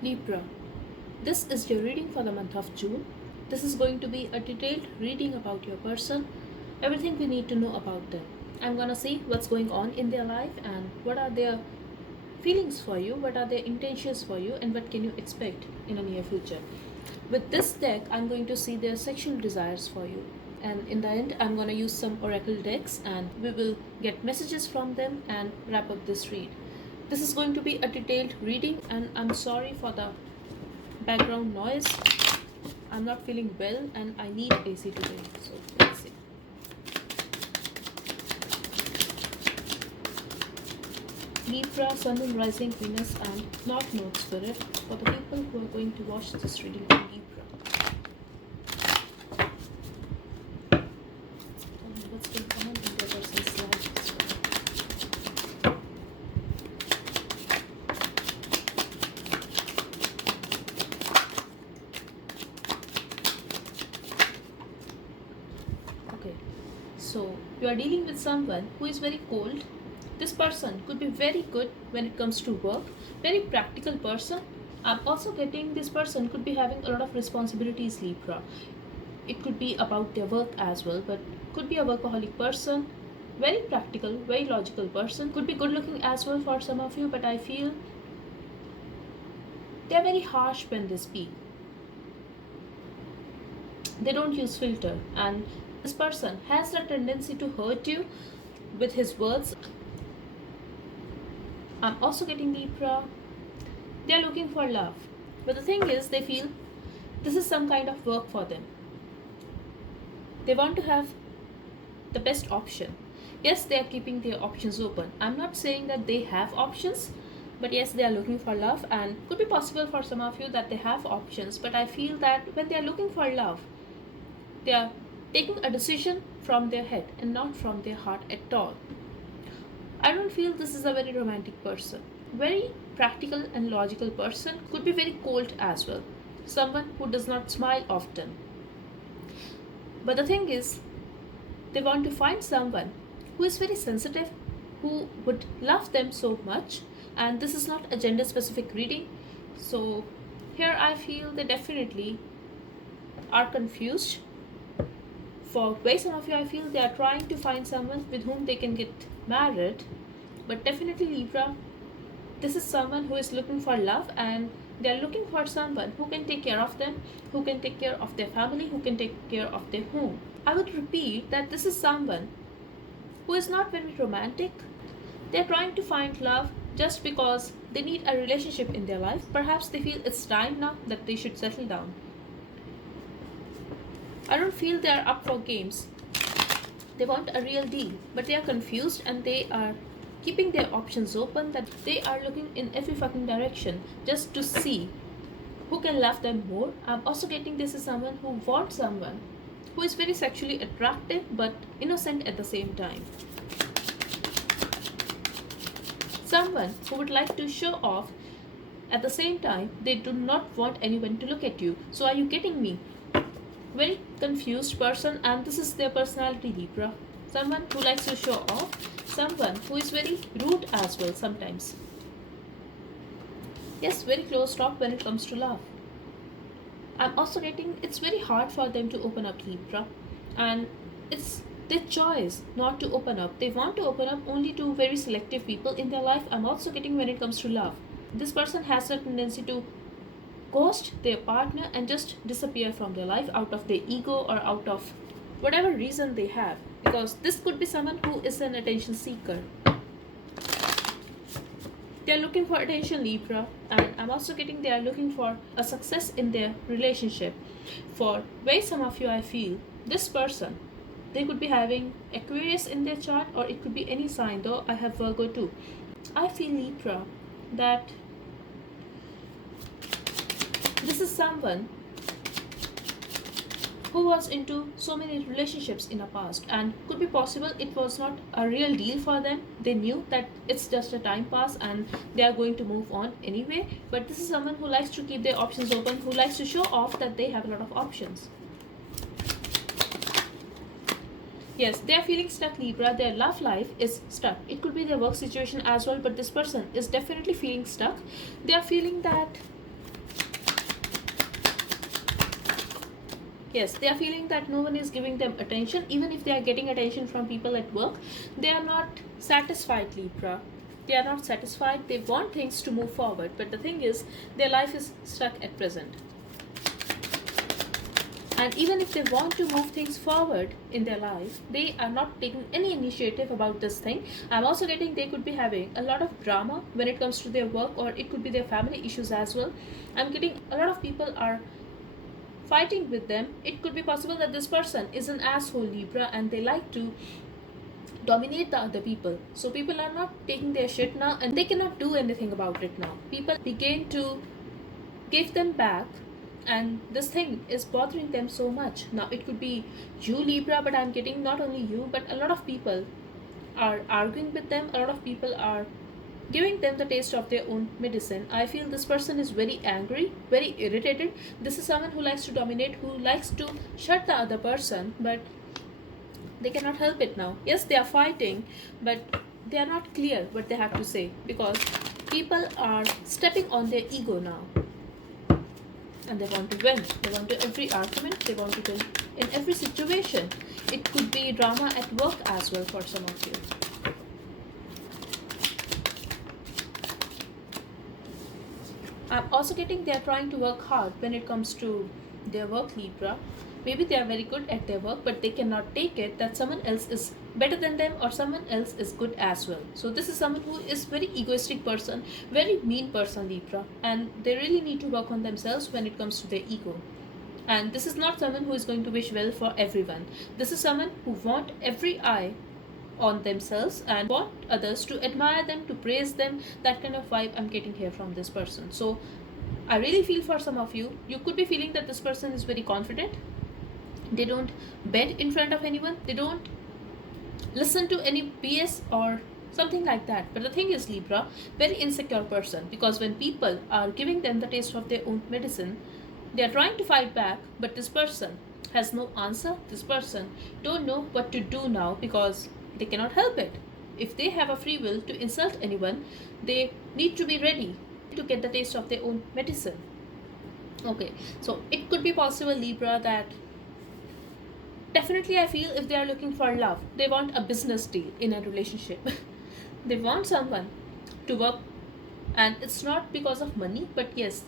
Libra, this is your reading for the month of June. This is going to be a detailed reading about your person, everything we need to know about them. I'm gonna see what's going on in their life and what are their feelings for you, what are their intentions for you, and what can you expect in the near future. With this deck, I'm going to see their sexual desires for you. And in the end, I'm going to use some oracle decks and we will get messages from them and wrap up this read. This is going to be a detailed reading, and I'm sorry for the background noise. I'm not feeling well and I need AC today. So let's see. Libra, Sun and Rising, Venus and North Node Spirit for the people who are going to watch this reading from Libra. Tell me what's going on in their person's life as well. Okay, so you are dealing with someone who is very cold. This person could be very good when it comes to work, very practical person. I'm also getting this person could be having a lot of responsibilities, Libra. It could be about their work as well, but could be a workaholic person, very practical, very logical person. Could be good looking as well for some of you, but I feel they're very harsh when they speak. They don't use filter, and this person has the tendency to hurt you with his words. I'm also getting Libra. They are looking for love. But the thing is, they feel this is some kind of work for them. They want to have the best option. Yes, they are keeping their options open. I'm not saying that they have options, but yes, they are looking for love, and could be possible for some of you that they have options. But I feel that when they are looking for love, they are taking a decision from their head and not from their heart at all. I don't feel this is a very romantic person. Very practical and logical person, could be very cold as well. Someone who does not smile often. But the thing is, they want to find someone who is very sensitive, who would love them so much. And this is not a gender specific reading. So here I feel they definitely are confused. For very some of you, I feel they are trying to find someone with whom they can get married. But definitely Libra, this is someone who is looking for love, and they are looking for someone who can take care of them, who can take care of their family, who can take care of their home. I would repeat that this is someone who is not very romantic. They are trying to find love just because they need a relationship in their life. Perhaps they feel it's time now that they should settle down. I don't feel they are up for games. They want a real deal, but they are confused and they are keeping their options open, that they are looking in every fucking direction just to see who can love them more. I'm also getting this is someone who wants someone who is very sexually attractive but innocent at the same time. Someone who would like to show off at the same time they do not want anyone to look at you. So are you getting me? Very confused person, and this is their personality, Libra. Someone who likes to show off, someone who is very rude as well sometimes. Yes, very closed off when it comes to love. I'm also getting it's very hard for them to open up, Libra, and it's their choice not to open up. They want to open up only to very selective people in their life. I'm also getting when it comes to love, this person has a tendency to ghost their partner and just disappear from their life out of their ego or out of whatever reason they have, because this could be someone who is an attention seeker. They are looking for attention, Libra, and I'm also getting they are looking for a success in their relationship. For very some of you, I feel this person, they could be having Aquarius in their chart, or it could be any sign, though I have Virgo too. I feel, Libra, that this is someone who was into so many relationships in the past, and could be possible it was not a real deal for them. They knew that it's just a time pass and they are going to move on anyway, but this is someone who likes to keep their options open, who likes to show off that they have a lot of options. Yes, they are feeling stuck, Libra. Their love life is stuck. It could be their work situation as well, but this person is definitely feeling stuck. They are feeling that Yes, they are feeling that no one is giving them attention. Even if they are getting attention from people at work, they are not satisfied, Libra. They are not satisfied. They want things to move forward, but the thing is, their life is stuck at present. And even if they want to move things forward in their life, they are not taking any initiative about this thing. I'm also getting they could be having a lot of drama when it comes to their work, or it could be their family issues as well. I'm getting a lot of people are fighting with them. It could be possible that this person is an asshole, Libra, and they like to dominate the other people. So people are not taking their shit now, and they cannot do anything about it now. People begin to give them back, and this thing is bothering them so much. Now it could be you, Libra, but I'm getting not only you, but a lot of people are arguing with them. A lot of people are giving them the taste of their own medicine. I feel this person is very angry, very irritated. This is someone who likes to dominate, who likes to shut the other person, but they cannot help it now. Yes, they are fighting, but they are not clear what they have to say, because people are stepping on their ego now, and they want to win. They want to every argument, they want to win in every situation. It could be drama at work as well for some of you. I'm also getting they are trying to work hard when it comes to their work, Libra. Maybe they are very good at their work, but they cannot take it that someone else is better than them, or someone else is good as well. So this is someone who is very egoistic person, very mean person, Libra, and they really need to work on themselves when it comes to their ego. And this is not someone who is going to wish well for everyone. This is someone who want every eye on themselves and want others to admire them, to praise them. That kind of vibe I'm getting here from this person. So I really feel for some of you, you could be feeling that this person is very confident. They don't bend in front of anyone. They don't listen to any BS or something like that. But the thing is, Libra, very insecure person, because when people are giving them the taste of their own medicine, they are trying to fight back, but this person has no answer. This person don't know what to do now, because they cannot help it. If they have a free will to insult anyone, they need to be ready to get the taste of their own medicine. Okay, so it could be possible, Libra, that definitely I feel if they are looking for love, they want a business deal in a relationship. They want someone to work, and it's not because of money, but yes,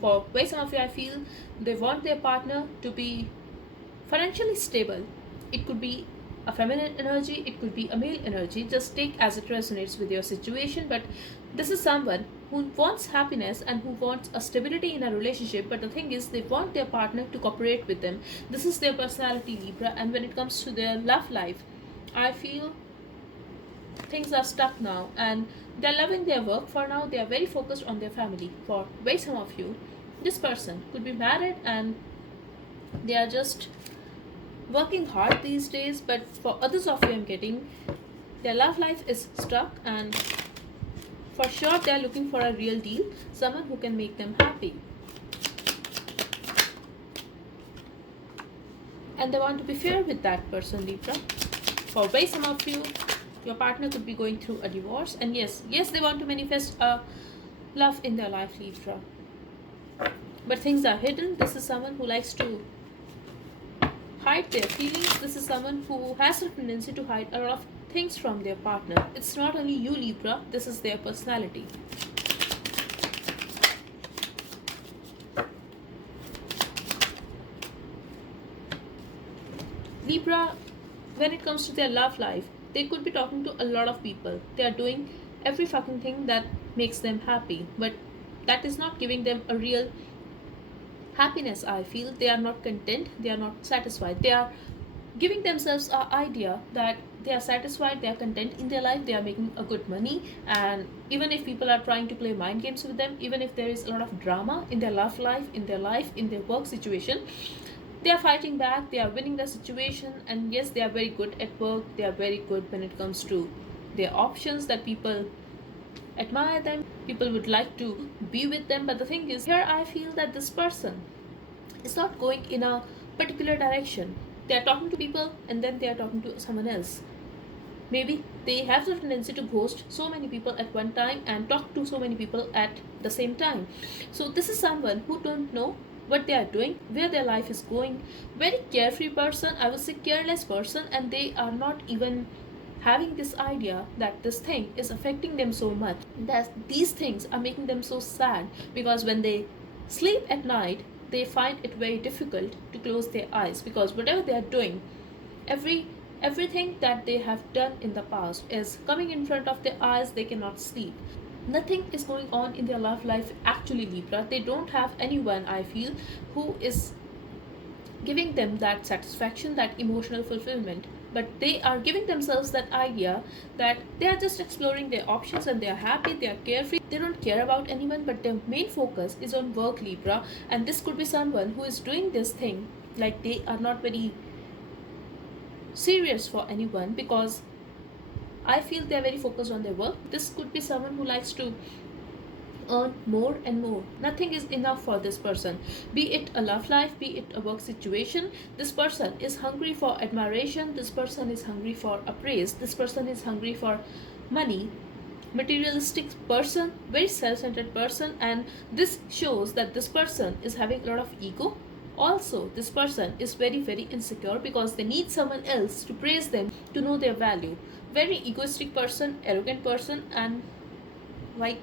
for way some of you, I feel they want their partner to be financially stable. It could be a feminine energy, it could be a male energy. Just take as it resonates with your situation. But this is someone who wants happiness and who wants a stability in a relationship. But the thing is, they want their partner to cooperate with them. This is their personality, Libra. And when it comes to their love life, I feel things are stuck now, and they're loving their work for now. They are very focused on their family. For way some of you, this person could be married and they are just working hard these days. But for others of you, I'm getting their love life is stuck, and for sure they are looking for a real deal, someone who can make them happy, and they want to be fair with that person, Libra. For way some of you, your partner could be going through a divorce, and yes, they want to manifest a love in their life, Libra, but things are hidden. This is someone who likes to hide their feelings. This is someone who has a tendency to hide a lot of things from their partner. It's not only you, Libra, this is their personality. Libra, when it comes to their love life, they could be talking to a lot of people. They are doing every fucking thing that makes them happy, but that is not giving them a real happiness. I feel they are not content, they are not satisfied. They are giving themselves an idea that they are satisfied, they are content in their life, they are making a good money, and even if people are trying to play mind games with them, even if there is a lot of drama in their love life, in their work situation, they are fighting back, they are winning the situation. And yes, they are very good at work, they are very good when it comes to their options, that people admire them, people would like to be with them. But the thing is, here I feel that this person is not going in a particular direction. They are talking to people and then they are talking to someone else. Maybe they have the tendency to ghost so many people at one time and talk to so many people at the same time. So this is someone who don't know what they are doing, where their life is going. Very carefree person, I would say careless person, and they are not even having this idea that this thing is affecting them so much, that these things are making them so sad, because when they sleep at night they find it very difficult to close their eyes, because whatever they are doing, every everything that they have done in the past is coming in front of their eyes. They cannot sleep. Nothing is going on in their love life actually, Libra. They don't have anyone, I feel, who is giving them that satisfaction, that emotional fulfillment. But they are giving themselves that idea that they are just exploring their options and they are happy, they are carefree, they don't care about anyone, but their main focus is on work, Libra. And this could be someone who is doing this thing like they are not very serious for anyone, because I feel they are very focused on their work. This could be someone who likes to earn more and more. Nothing is enough for this person. Be it a love life, be it a work situation, this person is hungry for admiration, this person is hungry for appraise, this person is hungry for money. Materialistic person, very self-centered person, and this shows that this person is having a lot of ego. Also, this person is very insecure because they need someone else to praise them, to know their value. Very egoistic person, arrogant person, and like,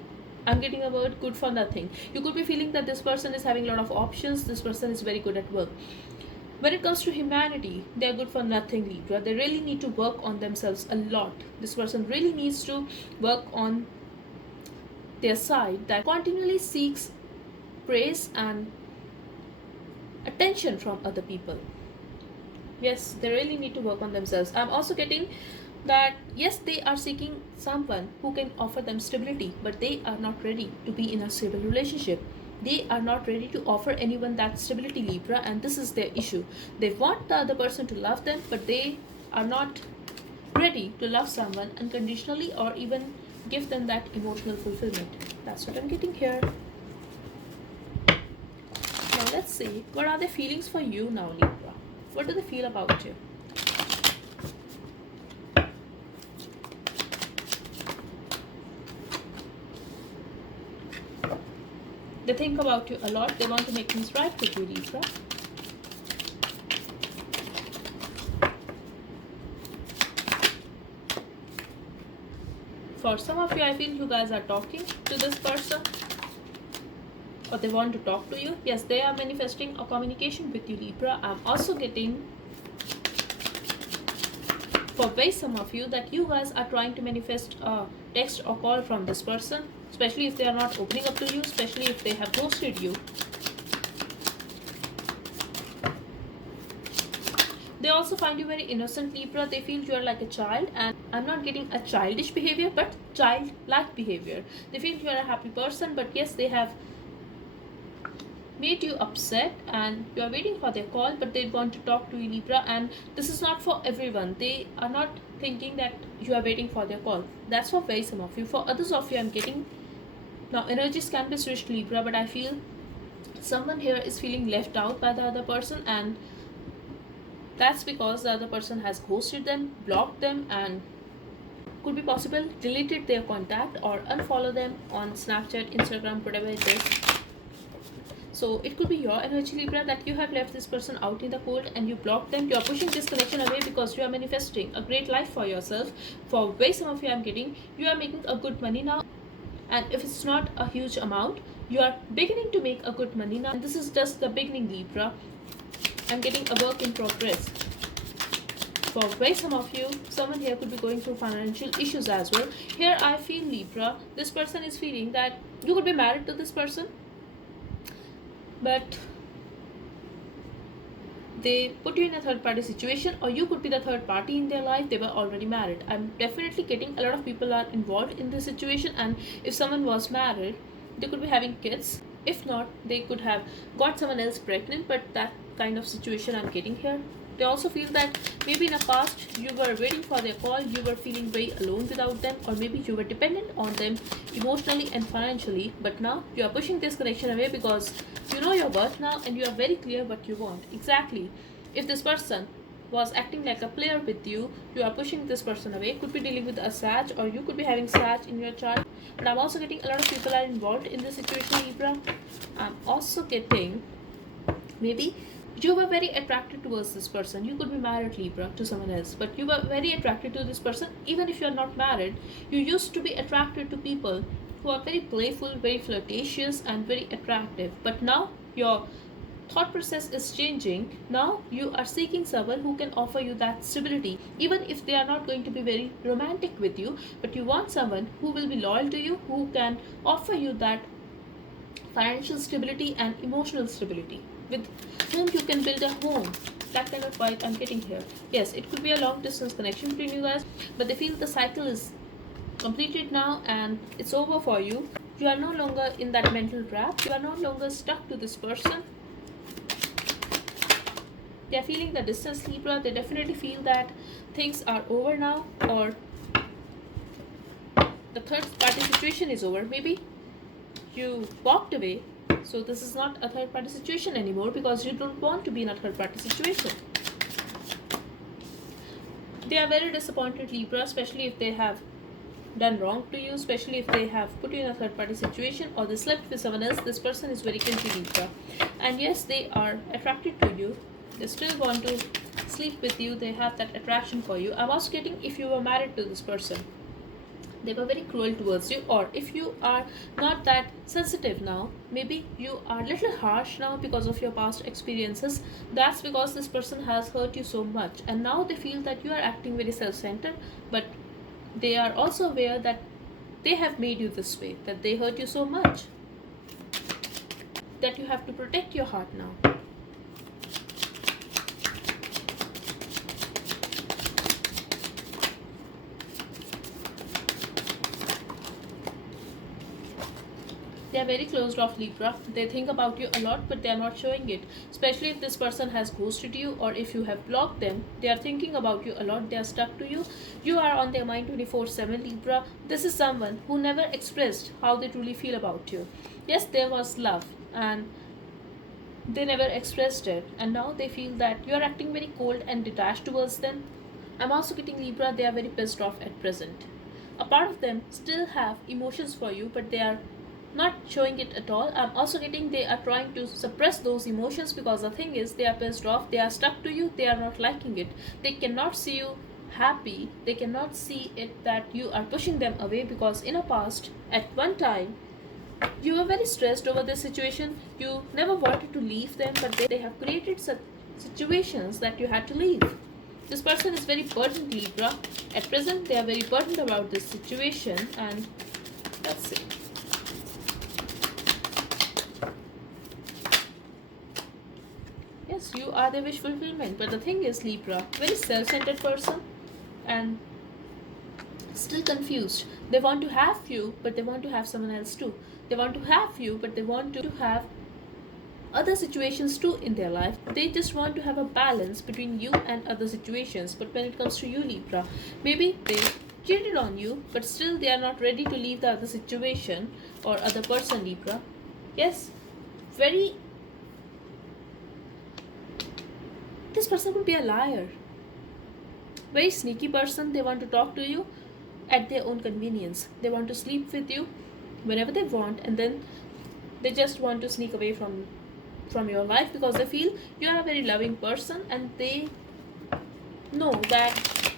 I'm getting a word good for nothing. You could be feeling that this person is having a lot of options, this person is very good at work. When it comes to humanity, they are good for nothing, Libra. They really need to work on themselves a lot. This person really needs to work on their side that continually seeks praise and attention from other people. Yes, they really need to work on themselves. I'm also getting that yes, they are seeking someone who can offer them stability, but they are not ready to be in a stable relationship. They are not ready to offer anyone that stability, Libra, and this is their issue. They want the other person to love them, but they are not ready to love someone unconditionally or even give them that emotional fulfillment. That's what I'm getting here. Now let's see, what are the feelings for you now, Libra? What do they feel about you? They think about you a lot. They want to make things right with you, Libra. For some of you, I feel you guys are talking to this person, or they want to talk to you. Yes, they are manifesting a communication with you, Libra. I'm also getting, for very some of you, that you guys are trying to manifest a text or call from this person, especially if they are not opening up to you, especially if they have ghosted you. They also find you very innocent, Libra. They feel you are like a child, and I'm not getting a childish behavior, but childlike behavior. They feel you are a happy person, but yes, they have made you upset and you are waiting for their call, but they want to talk to you, Libra. And this is not for everyone. They are not thinking that you are waiting for their call. That's for very some of you. For others of you, I'm getting now energies can be switched, Libra, but I feel someone here is feeling left out by the other person, and that's because the other person has ghosted them, blocked them, and could be possible deleted their contact or unfollow them on Snapchat, Instagram, whatever it is. So it could be your energy, Libra, that you have left this person out in the cold and you blocked them. You are pushing this connection away because you are manifesting a great life for yourself. For way some of you, I'm getting, you are making a good money now, and if it's not a huge amount, you are beginning to make a good money now, and this is just the beginning, Libra. I'm getting a work in progress. For very some of you, someone here could be going through financial issues as well. Here I feel, Libra, this person is feeling that you could be married to this person, but they put you in a third party situation, or you could be the third party in their life. They were already married. I'm definitely getting a lot of people are involved in this situation, and if someone was married, they could be having kids. If not, they could have got someone else pregnant, but that kind of situation I'm getting here. They also feel that maybe in the past you were waiting for their call, you were feeling very alone without them, or maybe you were dependent on them emotionally and financially, but now you are pushing this connection away because you know your worth now and you are very clear what you want. Exactly. If this person was acting like a player with you, you are pushing this person away. Could be dealing with a Sag, or you could be having Sag in your chart. But I'm also getting a lot of people are involved in this situation, Libra. I'm also getting Maybe you were very attracted towards this person. You could be married, Libra, to someone else, but you were very attracted to this person. Even if you are not married, you used to be attracted to people who are very playful, very flirtatious, and very attractive. But now your thought process is changing. Now you are seeking someone who can offer you that stability, even if they are not going to be very romantic with you, but you want someone who will be loyal to you, who can offer you that financial stability and emotional stability, with whom you can build a home. That kind of vibe I'm getting here. Yes, it could be a long distance connection between you guys, but they feel the cycle is completed now and it's over for you. You are no longer in that mental trap. You are no longer stuck to this person. They are feeling the distance, Libra. They definitely feel that things are over now, or the third party situation is over. Maybe you walked away, so this is not a third party situation anymore because you don't want to be in a third party situation. They are very disappointed, Libra, especially if they have done wrong to you, especially if they have put you in a third party situation or they slept with someone else. This person is very guilty, Libra, and yes, they are attracted to you. They still want to sleep with you. They have that attraction for you. I'm also getting, if you were married to this person, they were very cruel towards you, or if you are not that sensitive now, maybe you are a little harsh now because of your past experiences. That's because this person has hurt you so much, and now they feel that you are acting very self-centered, but they are also aware that they have made you this way, that they hurt you so much that you have to protect your heart now. They are very closed off, Libra. They think about you a lot, but they are not showing it. Especially if this person has ghosted you or if you have blocked them, they are thinking about you a lot. They are stuck to you. You are on their mind 24/7, Libra. This is someone who never expressed how they truly feel about you. Yes, there was love, and they never expressed it, and now they feel that you are acting very cold and detached towards them. I'm also getting, Libra, they are very pissed off at present. A part of them still have emotions for you, but they are not showing it at all. I'm also getting they are trying to suppress those emotions because the thing is they are pissed off, they are stuck to you, they are not liking it. They cannot see you happy, they cannot see it that you are pushing them away, because in a past, at one time, you were very stressed over this situation. You never wanted to leave them, but they have created such situations that you had to leave. This person is very burdened, Libra. At present, they are very burdened about this situation, and let's see. Yes, you are the wish fulfillment, but the thing is, Libra, very self-centered person and still confused. They want to have you, but they want to have someone else too. They want to have you, but they want to have other situations too in their life. They just want to have a balance between you and other situations. But when it comes to you, Libra, maybe they cheated on you, but still they are not ready to leave the other situation or other person, Libra. Yes, very. This person could be a liar. Very sneaky person. They want to talk to you at their own convenience. They want to sleep with you whenever they want, and then they just want to sneak away from your life because they feel you are a very loving person, and they know that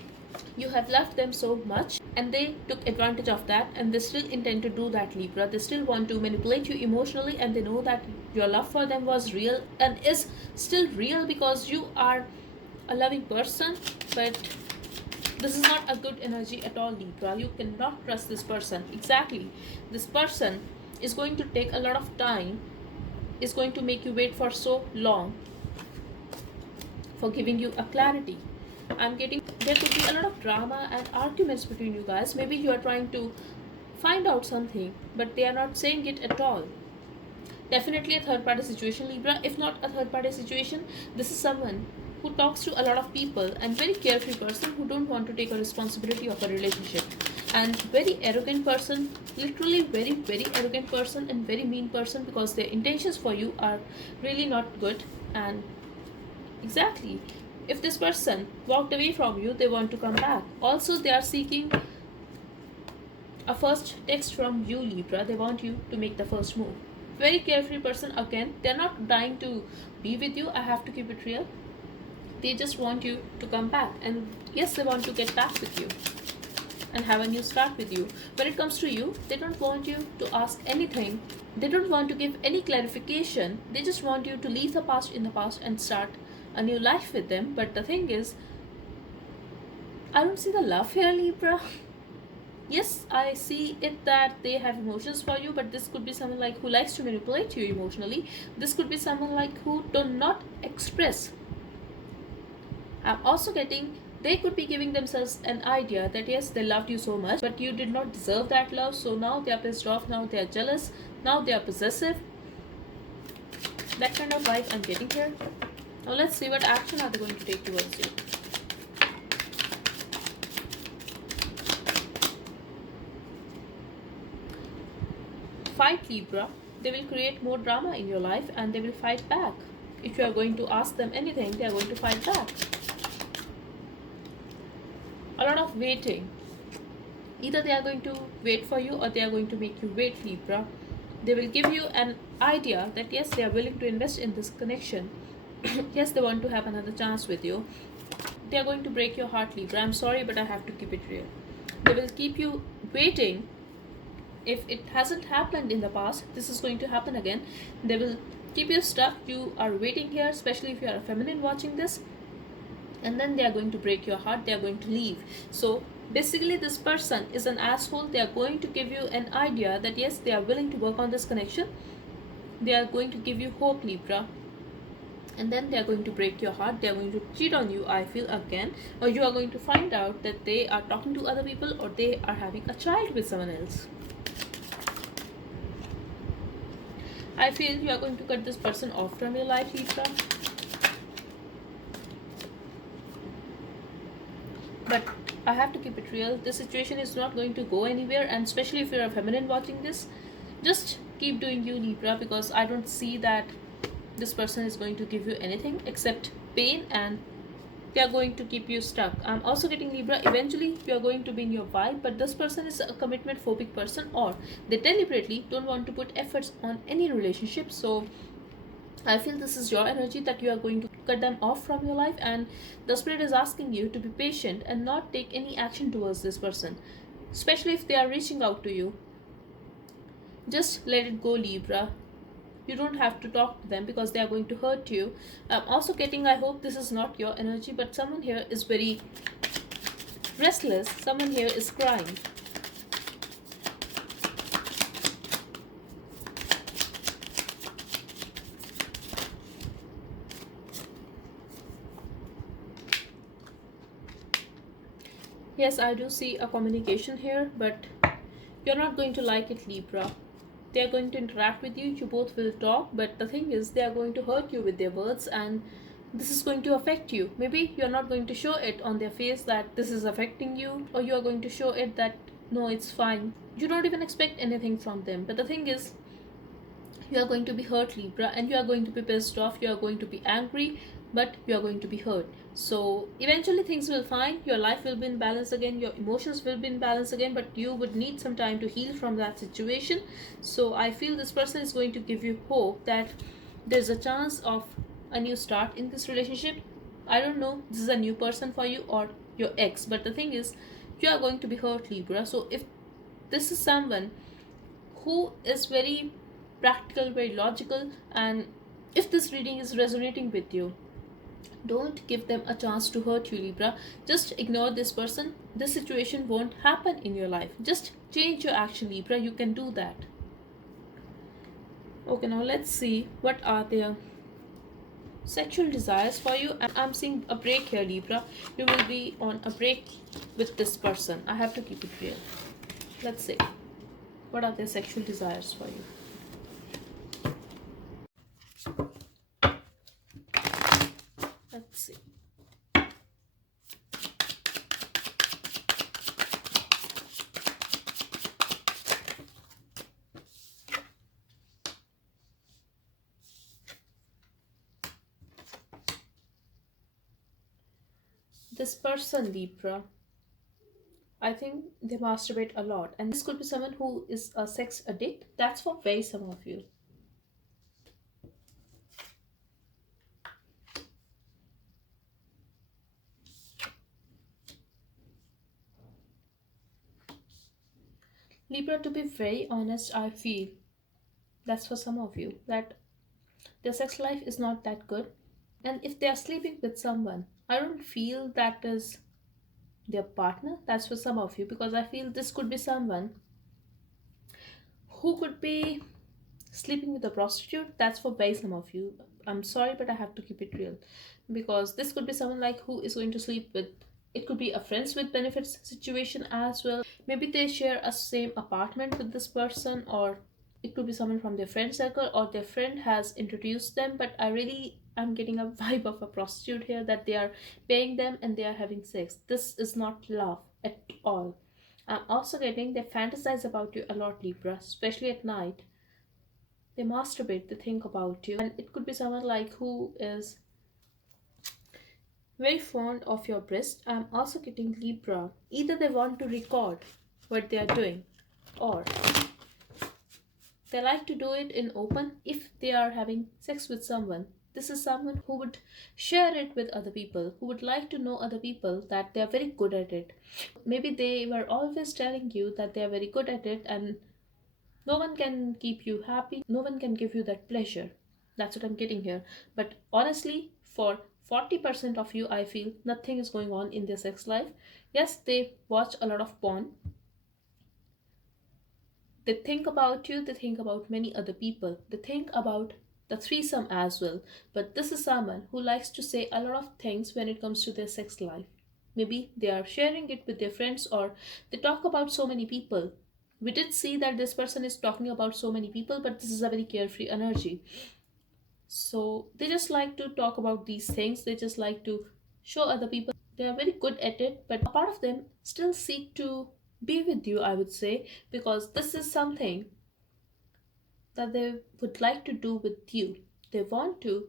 you have loved them so much, and they took advantage of that, and they still intend to do that, Libra. They still want to manipulate you emotionally, and they know that your love for them was real and is still real because you are a loving person. But this is not a good energy at all, Libra. You cannot trust this person. Exactly. This person is going to take a lot of time, is going to make you wait for so long for giving you a clarity. I'm getting there could be a lot of drama and arguments between you guys. Maybe you are trying to find out something, but they are not saying it at all. Definitely a third party situation, Libra. If not a third party situation, this is someone who talks to a lot of people and very carefree person who don't want to take a responsibility of a relationship, and very arrogant person, literally very arrogant person, and very mean person because their intentions for you are really not good. And exactly, if this person walked away from you, they want to come back. Also, they are seeking a first text from you, Libra. They want you to make the first move. very carefree person. Again, they're not dying to be with you. I have to keep it real. They just want you to come back, and yes, they want to get back with you and have a new start with you. When it comes to you, they don't want you to ask anything. They don't want to give any clarification. They just want you to leave the past in the past and start a new life with them. But the thing is, I don't see the love here, Libra. Yes, I see it that they have emotions for you, but this could be someone like who likes to manipulate you emotionally. This could be someone like who do not express. I'm also getting they could be giving themselves an idea that yes, they loved you so much, but you did not deserve that love. So now they are pissed off, now they are jealous, now they are possessive. That kind of vibe I'm getting here. Now let's see what action are they going to take towards you. Fight, Libra. They will create more drama in your life and they will fight back. If you are going to ask them anything, they are going to fight back. A lot of waiting. Either they are going to wait for you or they are going to make you wait, Libra. They will give you an idea that yes, they are willing to invest in this connection. Yes, they want to have another chance with you. They are going to break your heart, Libra. I'm sorry, but I have to keep it real. They will keep you waiting. If it hasn't happened in the past, this is going to happen again. They will keep you stuck. You are waiting here, especially if you are a feminine watching this, and then they are going to break your heart. They are going to leave. So basically, this person is an asshole. They are going to give you an idea that yes, they are willing to work on this connection. They are going to give you hope, Libra, and then they are going to break your heart. They are going to cheat on you, I feel, again, or you are going to find out that they are talking to other people or they are having a child with someone else. I feel you are going to cut this person off from your life, Libra. But I have to keep it real. This situation is not going to go anywhere, and especially if you're a feminine watching this, just keep doing you, Libra, because I don't see that this person is going to give you anything except pain, and they are going to keep you stuck. I'm also getting, Libra, eventually you are going to be in your vibe, but this person is a commitment phobic person, or they deliberately don't want to put efforts on any relationship. So I feel this is your energy that you are going to cut them off from your life, and the spirit is asking you to be patient and not take any action towards this person, especially if they are reaching out to you. Just let it go, Libra. You don't have to talk to them because they are going to hurt you. I'm also getting, I hope this is not your energy, but someone here is very restless. Someone here is crying. Yes, I do see a communication here, but you're not going to like it, Libra. They are going to interact with you, you both will talk, but the thing is, they are going to hurt you with their words, and this is going to affect you. Maybe you're not going to show it on their face that this is affecting you, or you are going to show it that no, it's fine. You don't even expect anything from them, but the thing is, you are going to be hurt, Libra, and you are going to be pissed off, you are going to be angry, but you are going to be hurt. So eventually things will fine, your life will be in balance again, your emotions will be in balance again, but you would need some time to heal from that situation. So I feel this person is going to give you hope that there's a chance of a new start in this relationship. I don't know, this is a new person for you or your ex, but the thing is, you are going to be hurt, Libra. So if this is someone who is very practical, very logical, and if this reading is resonating with you, don't give them a chance to hurt you, Libra. Just ignore this person. This situation won't happen in your life. Just change your action, Libra. You can do that. Okay, now let's see what are their sexual desires for you. And I'm seeing a break here, Libra. You will be on a break with this person. I have to keep it real. Let's see. What are their sexual desires for you? Let's see. This person, Libra, I think they masturbate a lot, and this could be someone who is a sex addict. That's for very some of you. Libra, to be very honest, I feel that's for some of you that their sex life is not that good. And if they are sleeping with someone, I don't feel that is their partner. That's for some of you, because I feel this could be someone who could be sleeping with a prostitute. That's for very some of you. I'm sorry, but I have to keep it real, because this could be someone like who is going to sleep with, it could be a friends with benefits situation as well. Maybe they share a same apartment with this person, or it could be someone from their friend circle, or their friend has introduced them. But I really am getting a vibe of a prostitute here, that they are paying them and they are having sex. This is not love at all. I'm also getting they fantasize about you a lot, Libra, especially at night. They masturbate, they think about you, and it could be someone like who is very fond of your breast. I'm also getting Libra. Either they want to record what they are doing, or they like to do it in open if they are having sex with someone. This is someone who would share it with other people, who would like to know other people that they are very good at it. Maybe they were always telling you that they are very good at it, and no one can keep you happy, no one can give you that pleasure. That's what I'm getting here. But honestly, for 40% of you, I feel nothing is going on in their sex life. Yes, they watch a lot of porn, they think about you, they think about many other people, they think about the threesome as well. But this is someone who likes to say a lot of things when it comes to their sex life. Maybe they are sharing it with their friends, or they talk about so many people. We did see that this person is talking about so many people, but this is a very carefree energy. So they just like to talk about these things, they just like to show other people they are very good at it. But a part of them still seek to be with you, I would say, because this is something that they would like to do with you. They want to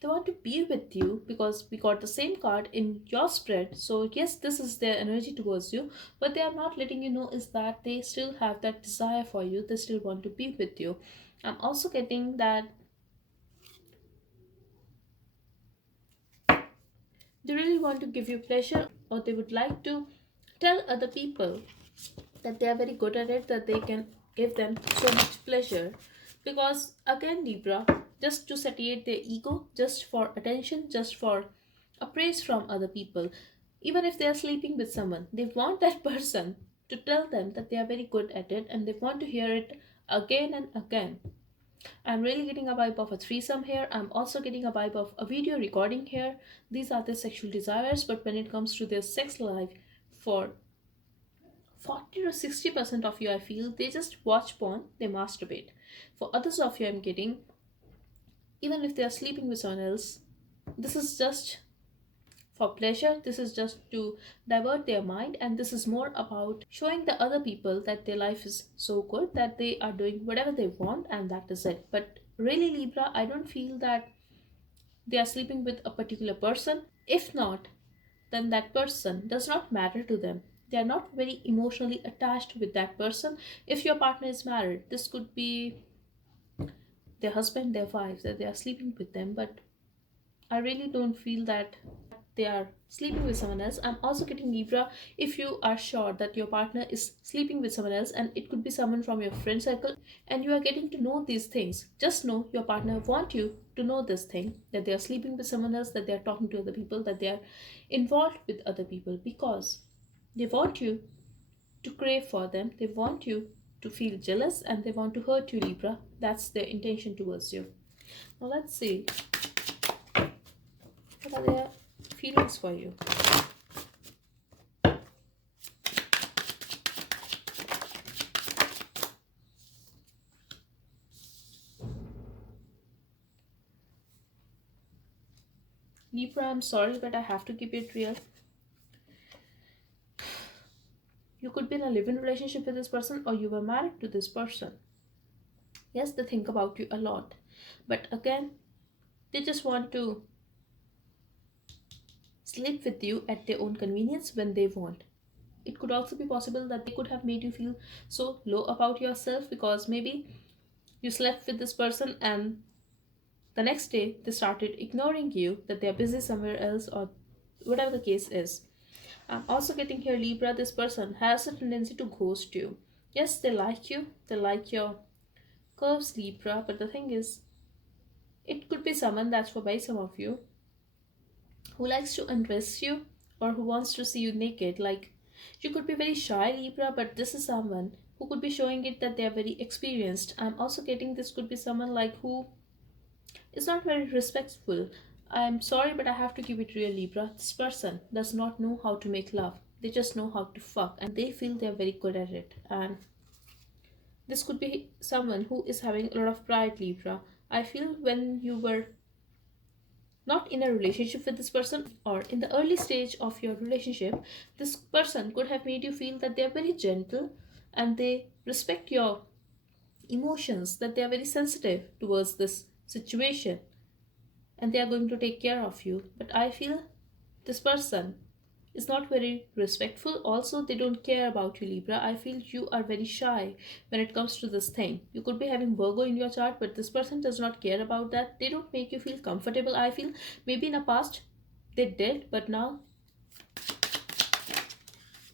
they want to be with you, because we got the same card in your spread. So yes, this is their energy towards you. What they are not letting you know is that they still have that desire for you, they still want to be with you. I'm also getting that they really want to give you pleasure, or they would like to tell other people that they are very good at it, that they can give them so much pleasure. Because again, Libra, just to satiate their ego, just for attention, just for a praise from other people, even if they are sleeping with someone, they want that person to tell them that they are very good at it, and they want to hear it again and again. I'm really getting a vibe of a threesome here. I'm also getting a vibe of a video recording here. These are their sexual desires, but when it comes to their sex life, for 40 to 60% of you, I feel they just watch porn, they masturbate. For others of you, I'm getting, even if they are sleeping with someone else, this is just for pleasure, this is just to divert their mind, and this is more about showing the other people that their life is so good that they are doing whatever they want, and that is it. But really, Libra, I don't feel that they are sleeping with a particular person. If not, then that person does not matter to them. They are not very emotionally attached with that person. If your partner is married, this could be their husband, their wife, that they are sleeping with them. But I really don't feel that they are sleeping with someone else. I'm also getting Libra, if you are sure that your partner is sleeping with someone else, and it could be someone from your friend circle, and you are getting to know these things, just know your partner want you to know this thing, that they are sleeping with someone else, that they are talking to other people, that they are involved with other people, because they want you to crave for them, they want you to feel jealous, and they want to hurt you, Libra. That's their intention towards you. Now let's see what are their feelings for you. Libra, I'm sorry, but I have to keep it real. You could be in a live-in relationship with this person, or you were married to this person. Yes, they think about you a lot, but again, they just want to sleep with you at their own convenience when they want. It could also be possible that they could have made you feel so low about yourself, because maybe you slept with this person and the next day they started ignoring you, that they are busy somewhere else, or whatever the case is. I'm also getting here, Libra, this person has a tendency to ghost you. Yes, they like you, they like your curves, Libra, but the thing is, it could be someone that's for by some of you who likes to undress you or who wants to see you naked. Like, you could be very shy, Libra, but this is someone who could be showing it that they are very experienced. I'm also getting this could be someone like who is not very respectful. I'm sorry, but I have to keep it real, Libra. This person does not know how to make love. They just know how to fuck and they feel they're very good at it. And this could be someone who is having a lot of pride, Libra. I feel when you were not in a relationship with this person or in the early stage of your relationship, this person could have made you feel that they're very gentle and they respect your emotions, that they are very sensitive towards this situation and they are going to take care of you. But I feel this person is not very respectful. Also, they don't care about you, Libra. I feel you are very shy when it comes to this thing. You could be having Virgo in your chart, but this person does not care about that. They don't make you feel comfortable. I feel maybe in the past they did, but now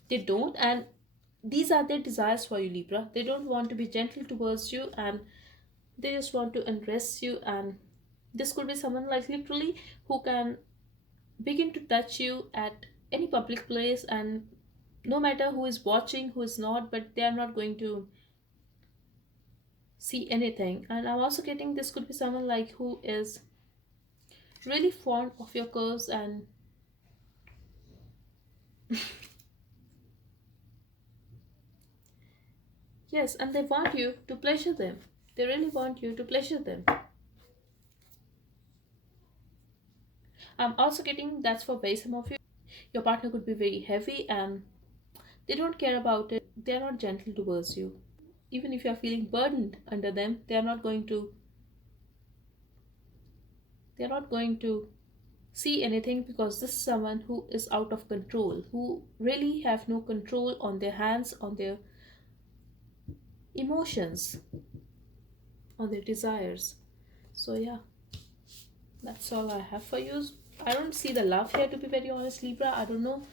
they don't. And these are their desires for you, Libra. They don't want to be gentle towards you and they just want to undress you. And this could be someone like literally who can begin to touch you at any public place, and no matter who is watching, who is not, but they are not going to see anything. And I'm also getting this could be someone like who is really fond of your curves and yes, and they want you to pleasure them. They really want you to pleasure them. I'm also getting that's for very some of you. Your partner could be very heavy and they don't care about it. They're not gentle towards you. Even if you're feeling burdened under them, they're not going to see anything, because this is someone who is out of control, who really have no control on their hands, on their emotions, on their desires. So yeah, that's all I have for you. I don't see the love here, to be very honest, Libra. I don't know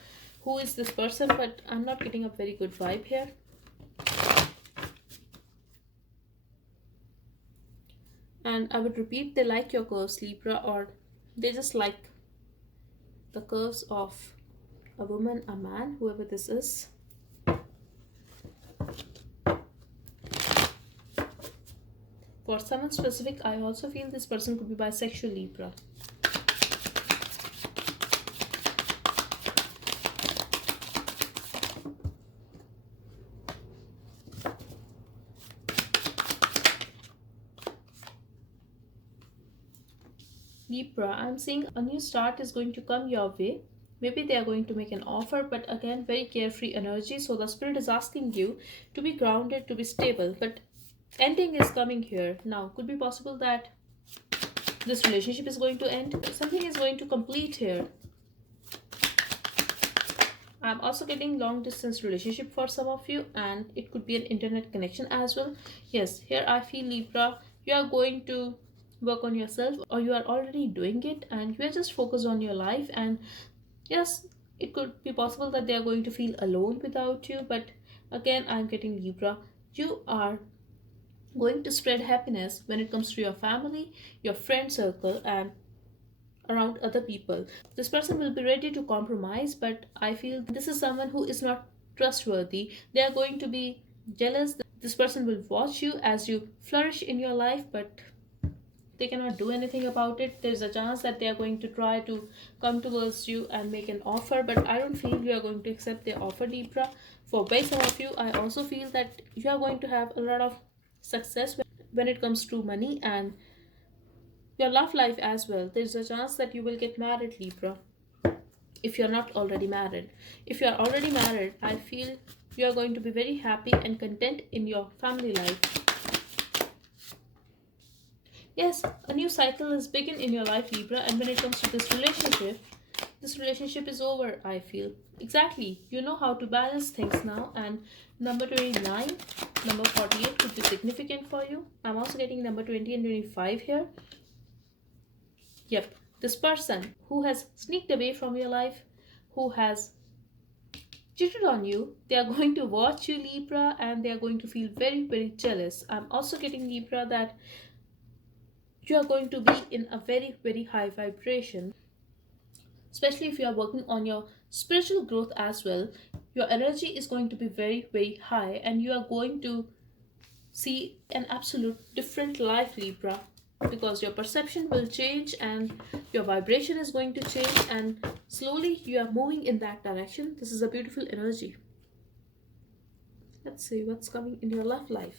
who is this person, but I'm not getting a very good vibe here. And I would repeat, they like your curves, Libra, or they just like the curves of a woman, a man, whoever this is. For someone specific, I also feel this person could be bisexual, Libra. Libra, I'm seeing a new start is going to come your way. Maybe they are going to make an offer, but again, very carefree energy. So the spirit is asking you to be grounded, to be stable. But ending is coming here. Now, could be possible that this relationship is going to end. Something is going to complete here. I'm also getting long distance relationship for some of you, and it could be an internet connection as well. Yes, here I feel, Libra, you are going to work on yourself, or you are already doing it and you are just focused on your life. And yes, it could be possible that they are going to feel alone without you, but again, I'm getting, Libra, you are going to spread happiness when it comes to your family, your friend circle, and around other people. This person will be ready to compromise, but I feel this is someone who is not trustworthy. They are going to be jealous. This person will watch you as you flourish in your life, but they cannot do anything about it. There's a chance that they are going to try to come towards you and make an offer, but I don't feel you are going to accept their offer, Libra. For by some of you, I also feel that you are going to have a lot of success when it comes to money and your love life as well. There's a chance that you will get married, Libra, if you're not already married. If you are already married, I feel you are going to be very happy and content in your family life. Yes, a new cycle is begin in your life, Libra, and when it comes to this relationship is over, I feel. Exactly. You know how to balance things now, and number 29, number 48 could be significant for you. I'm also getting number 20 and 25 here. Yep, this person who has sneaked away from your life, who has cheated on you, they are going to watch you, Libra, and they are going to feel very, very jealous. I'm also getting, Libra, that you are going to be in a very, very high vibration, especially if you are working on your spiritual growth as well. Your energy is going to be very, very high, and you are going to see an absolute different life, Libra, because your perception will change and your vibration is going to change, and slowly you are moving in that direction. This is a beautiful energy. Let's see what's coming in your love life.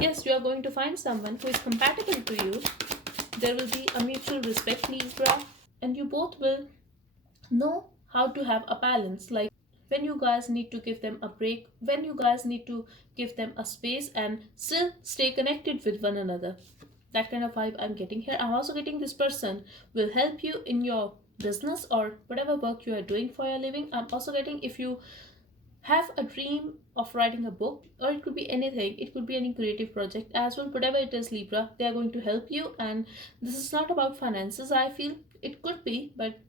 Yes, you are going to find someone who is compatible to you. There will be a mutual respect, Libra, and you both will know how to have a balance, like when you guys need to give them a break, when you guys need to give them a space and still stay connected with one another. That kind of vibe I'm getting here. I'm also getting this person will help you in your business or whatever work you are doing for your living. I'm also getting, if you have a dream of writing a book, or it could be anything, it could be any creative project as well, whatever it is, Libra, they are going to help you. And this is not about finances, I feel. It could be, but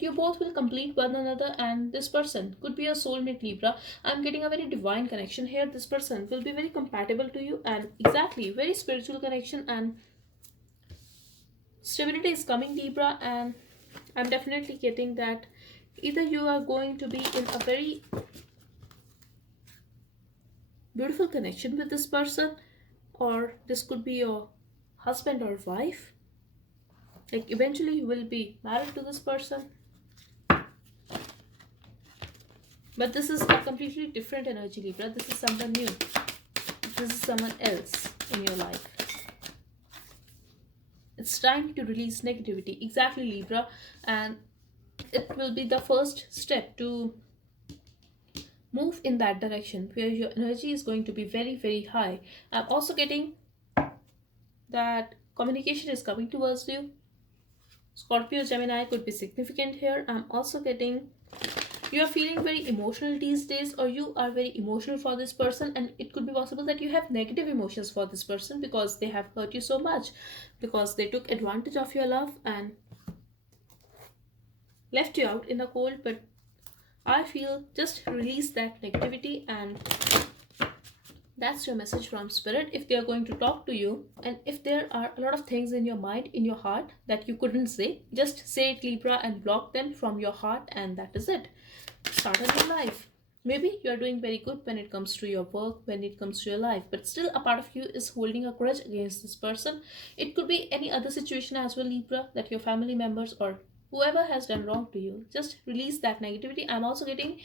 you both will complete one another, and this person could be a soulmate, Libra. I'm getting a very divine connection here. This person will be very compatible to you, and exactly very spiritual connection, and stability is coming, Libra. And I'm definitely getting that either you are going to be in a very beautiful connection with this person, or this could be your husband or wife. Like eventually you will be married to this person, but this is a completely different energy, Libra. This is someone new, this is someone else in your life. It's time to release negativity, exactly, Libra. And it will be the first step to move in that direction where your energy is going to be very, very high. I'm also getting that communication is coming towards you. Scorpio, Gemini could be significant here. I'm also getting you are feeling very emotional these days, or you are very emotional for this person, and it could be possible that you have negative emotions for this person because they have hurt you so much, because they took advantage of your love and left you out in the cold. But I feel just release that negativity, and that's your message from spirit. If they are going to talk to you, and if there are a lot of things in your mind, in your heart, that you couldn't say, just say it, Libra, and block them from your heart, and that is it. Start a new life. Maybe you are doing very good when it comes to your work, when it comes to your life, but still a part of you is holding a grudge against this person. It could be any other situation as well, Libra, that your family members or whoever has done wrong to you. Just release that negativity. I'm also getting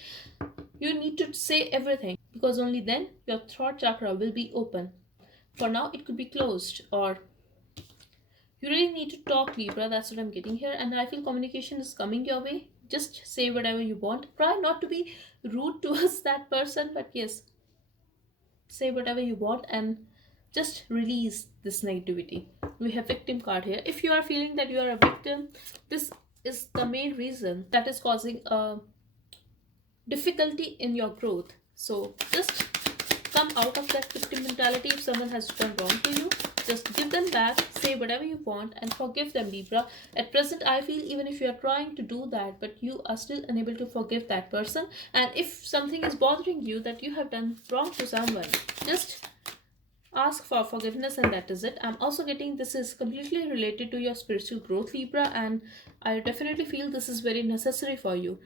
you need to say everything, because only then your throat chakra will be open. For now, it could be closed, or you really need to talk, Libra. That's what I'm getting here. And I feel communication is coming your way. Just say whatever you want. Try not to be rude towards that person, but yes, say whatever you want and just release this negativity. We have victim card here. If you are feeling that you are a victim, this is the main reason that is causing a difficulty in your growth. So just come out of that victim mentality. If someone has done wrong to you, just give them back, say whatever you want, and forgive them, Libra. At present, I feel even if you are trying to do that, but you are still unable to forgive that person. And if something is bothering you that you have done wrong to someone, just ask for forgiveness, and that is it. I'm also getting this is completely related to your spiritual growth, Libra, and I definitely feel this is very necessary for you.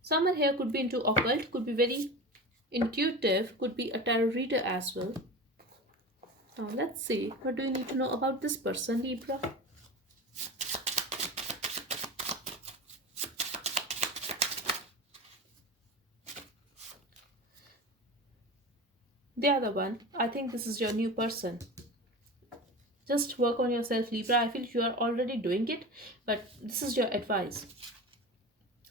Someone here could be into occult, could be very intuitive, could be a tarot reader as well. Now let's see, what do you need to know about this person, Libra? The other one, I think this is your new person. Just work on yourself, Libra. I feel you are already doing it, but this is your advice.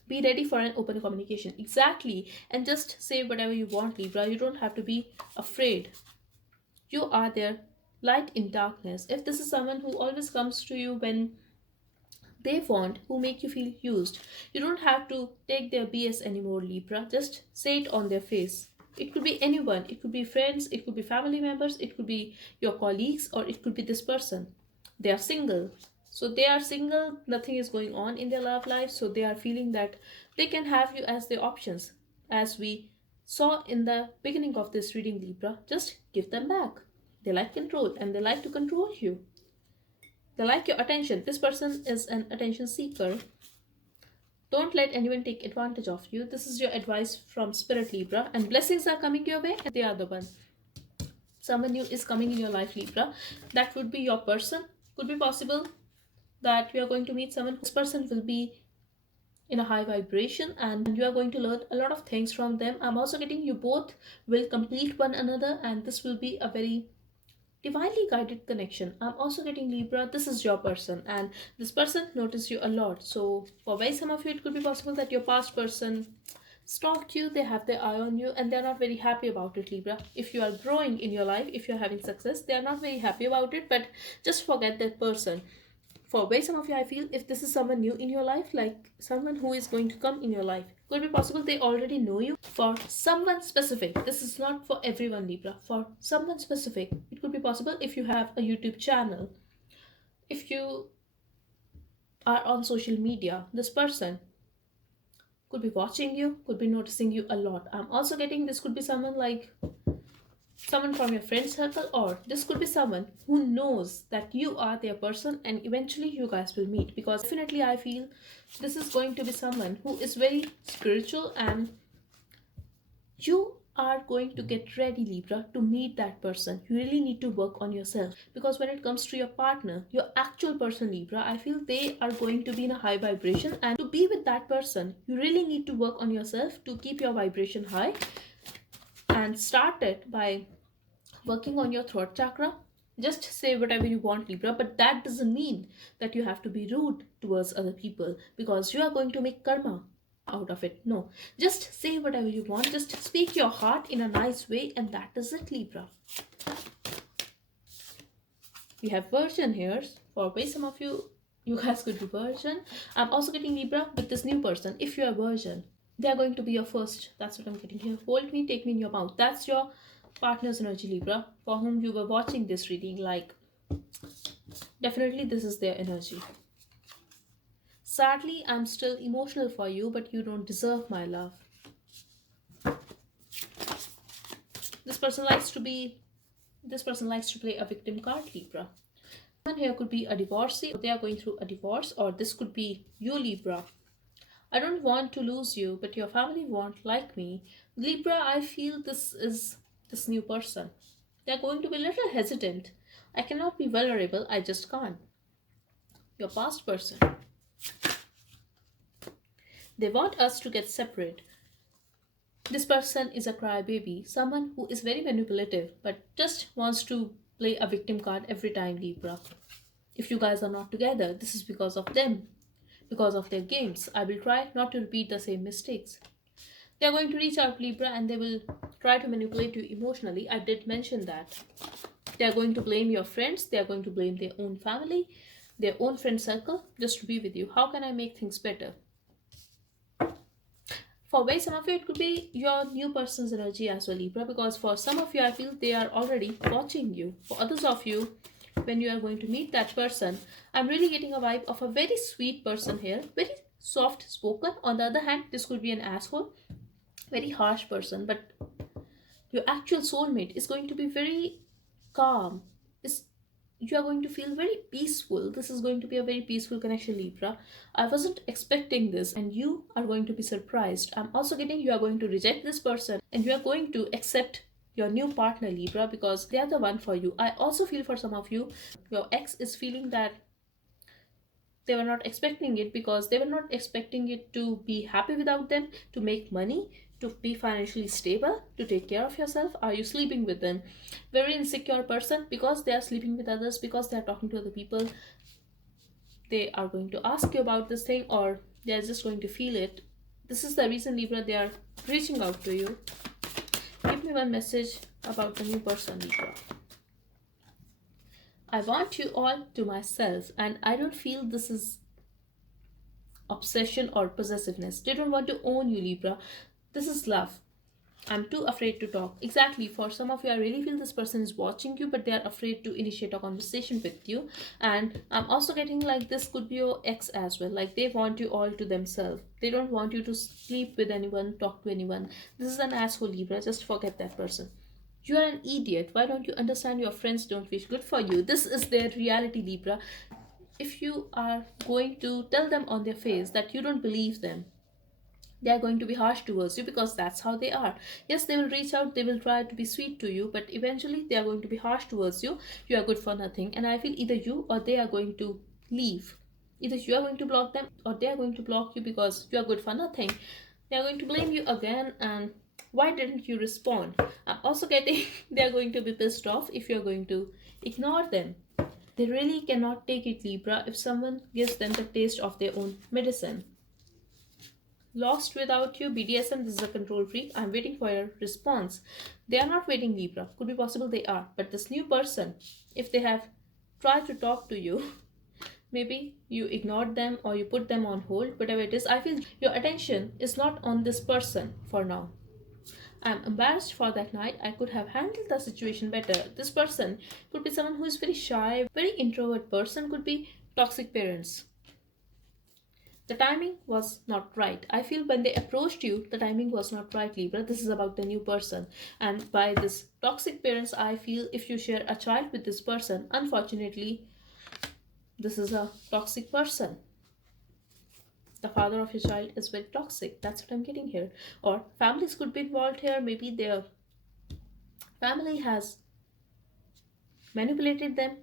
Be ready for an open communication. Exactly. And just say whatever you want, Libra. You don't have to be afraid. You are their light in darkness. If this is someone who always comes to you when they want, who make you feel used, you don't have to take their BS anymore, Libra. Just say it on their face. It could be anyone. It could be friends, it could be family members, it could be your colleagues, or it could be this person. They are single. So they are single, nothing is going on in their love life, so they are feeling that they can have you as their options. As we saw in the beginning of this reading, Libra, just give them back. They like control and they like to control you. They like your attention. This person is an attention seeker. Don't let anyone take advantage of you. This is your advice from Spirit, Libra. And blessings are coming your way, and they are the one. Someone new is coming in your life, Libra. That would be your person. Could be possible that you are going to meet someone. This person will be in a high vibration and you are going to learn a lot of things from them. I'm also getting you both will complete one another, and this will be a very divinely guided connection. I'm also getting Libra, this is your person, and this person noticed you a lot. So for very some of you, it could be possible that your past person stalked you, they have their eye on you, and they're not very happy about it, Libra. If you are growing in your life, if you're having success, they are not very happy about it, but just forget that person. For very some of you, I feel if this is someone new in your life, like someone who is going to come in your life, could be possible they already know you. For someone specific, this is not for everyone, Libra. For someone specific, it could be possible if you have a YouTube channel, if you are on social media, this person could be watching you, could be noticing you a lot. I'm also getting this could be someone like someone from your friend circle, or this could be someone who knows that you are their person and eventually you guys will meet, because definitely I feel this is going to be someone who is very spiritual, and you are going to get ready, Libra, to meet that person. You really need to work on yourself, because when it comes to your partner, your actual person, Libra, I feel they are going to be in a high vibration, and to be with that person, you really need to work on yourself to keep your vibration high. And start it by working on your throat chakra. Just say whatever you want, Libra, but that doesn't mean that you have to be rude towards other people, because you are going to make karma out of it. No, just say whatever you want, just speak your heart in a nice way, and that is it, Libra. We have Virgin here. For way some of you, you guys could be Virgin. I'm also getting Libra with this new person. If you are Virgin, they are going to be your first. That's what I'm getting here. Hold me, take me in your mouth. That's your partner's energy, Libra, for whom you were watching this reading. Like, definitely this is their energy. Sadly, I'm still emotional for you, but you don't deserve my love. This person likes to play a victim card, Libra. And here could be a divorcee. They are going through a divorce, or this could be you, Libra. I don't want to lose you, but your family won't like me. Libra, I feel this is this new person. They're going to be a little hesitant. I cannot be vulnerable, I just can't. Your past person. They want us to get separate. This person is a crybaby, someone who is very manipulative, but just wants to play a victim card every time, Libra. If you guys are not together, this is because of them, because of their games. I will try not to repeat the same mistakes. They are going to reach out, Libra, and they will try to manipulate you emotionally. I did mention that. They are going to blame your friends. They are going to blame their own family, their own friend circle, just to be with you. How can I make things better? For way some of you, it could be your new person's energy as well, Libra, because for some of you, I feel they are already watching you. For others of you, when you are going to meet that person, I'm really getting a vibe of a very sweet person here, very soft spoken. On the other hand, this could be an asshole, very harsh person, but your actual soulmate is going to be very calm. You are going to feel very peaceful. This is going to be a very peaceful connection, Libra. I wasn't expecting this, and you are going to be surprised. I'm also getting you are going to reject this person and you are going to accept your new partner, Libra, because they are the one for you. I also feel for some of you, your ex is feeling that they were not expecting it, because they were not expecting it to be happy without them, to make money, to be financially stable, to take care of yourself. Are you sleeping with them? Very insecure person, because they are sleeping with others, because they are talking to other people. They are going to ask you about this thing, or they are just going to feel it. This is the reason, Libra, they are reaching out to you. Give me one message about the new person, Libra. I want you all to myself, and I don't feel this is obsession or possessiveness. They don't want to own you, Libra. This is love. I'm too afraid to talk. Exactly. For some of you, I really feel this person is watching you, but they are afraid to initiate a conversation with you. And I'm also getting like this could be your ex as well. Like they want you all to themselves. They don't want you to sleep with anyone, talk to anyone. This is an asshole, Libra. Just forget that person. You are an idiot. Why don't you understand your friends don't wish good for you? This is their reality, Libra. If you are going to tell them on their face that you don't believe them, they are going to be harsh towards you because that's how they are. Yes, they will reach out, they will try to be sweet to you, but eventually they are going to be harsh towards you. You are good for nothing, and I feel either you or they are going to leave. Either you are going to block them or they are going to block you because you are good for nothing. They are going to blame you again, and why didn't you respond? I'm also getting they are going to be pissed off if you're going to ignore them. They really cannot take it, Libra, if someone gives them the taste of their own medicine. Lost without you, BDSM, this is a control freak. I'm waiting for your response. They are not waiting, Libra. Could be possible they are. But this new person, if they have tried to talk to you, maybe you ignored them or you put them on hold, whatever it is, I feel your attention is not on this person for now. I'm embarrassed for that night. I could have handled the situation better. This person could be someone who is very shy, very introvert person, could be toxic parents. The timing was not right. I feel when they approached you, the timing was not right, Libra. This is about the new person. And by this toxic parents, I feel if you share a child with this person, unfortunately, this is a toxic person. The father of your child is very toxic. That's what I'm getting here. Or families could be involved here. Maybe their family has manipulated them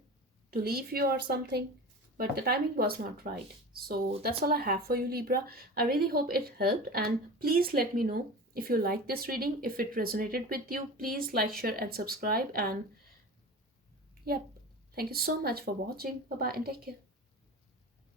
to leave you or something, but the timing was not right. So that's all I have for you, Libra. I really hope it helped, and please let me know if you like this reading, if it resonated with you. Please like, share, and subscribe. And yep, thank you so much for watching. Bye bye and take care.